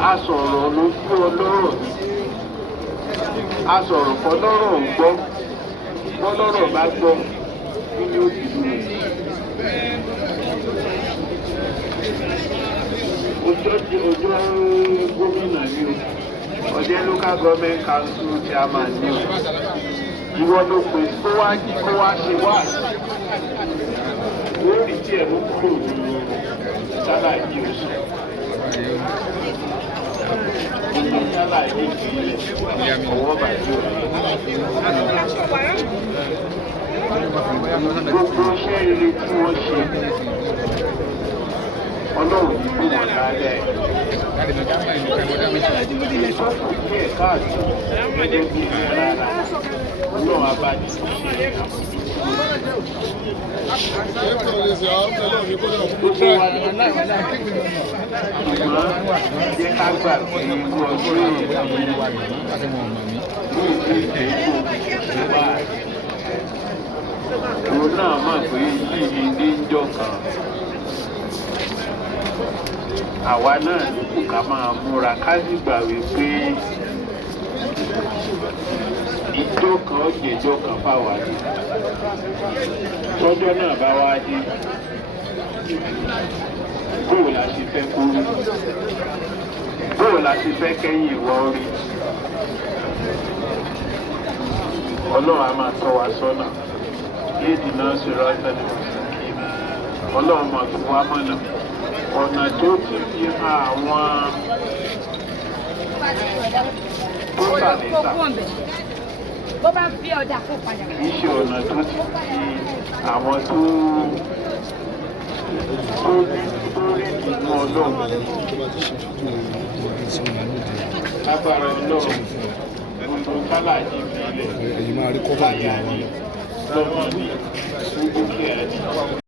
a sọ̀rọ̀ lójú ọlọ́rọ̀ a sọ̀rọ̀ fọlọ́rọ̀ ń gbọ́ fọlọ́rọ̀ bá gbọ́ kí ni ó ti dùn. Ọjọ́ gómìnà ni o ọjọ́ local government council chairman ni o ìwọ ló pè kó wá ṣe wá lórí tí ẹ̀ mú kúrò nínú ṣáláìdí oṣù nínú ṣáláìdí ìpínlẹ̀ ọwọ́ bàjẹ́ gbogbo iṣẹ́ rere tí wọ́n ṣe ọlọ́run ní bí wọ́n lálẹ́ ìfọ̀kùnkẹ́ káàkiri lórí ìrara ọlọ́run abájí. Gbogbo wa ni jẹ́ ká gbà pé ikú ọdún yìí ní ìlú ìgbésẹ̀ wà. Òun náà mọ̀ pé yìí ní ìjọ kan. Àwa náà ló kù ká máa múra ká sì gbà wípé ìjọ kan ó jẹjọ kan fáwa ni. Tọ́jọ́ náà bá wá dé. Bóò la ṣe fẹ́ kó rí? Bóò la ṣe fẹ́ kẹ́yìn ìwọ rí? Ọlọ́run á máa tọ́ wa sọ́nà. Léèdì náà ṣe rọ́ọ̀tẹ́lẹ̀ Ọlọ́run máa fi wá mọ̀nà. Ọ̀nà tó ti fi hàn àwọn tó sàlẹ̀sà. Bó bá fi ọjà kó padà. Kì í ṣe ọ̀nà tó ti fi àwọn tó rí ìdùnnú Ọlọ́run. Lágbára Ọlọ́run, gbogbo kálàjì ìbílẹ̀. Èyí máa rí kọ́fà ní àwọn. Lọ́wọ́ ní gbogbo kí ẹ̀ ní.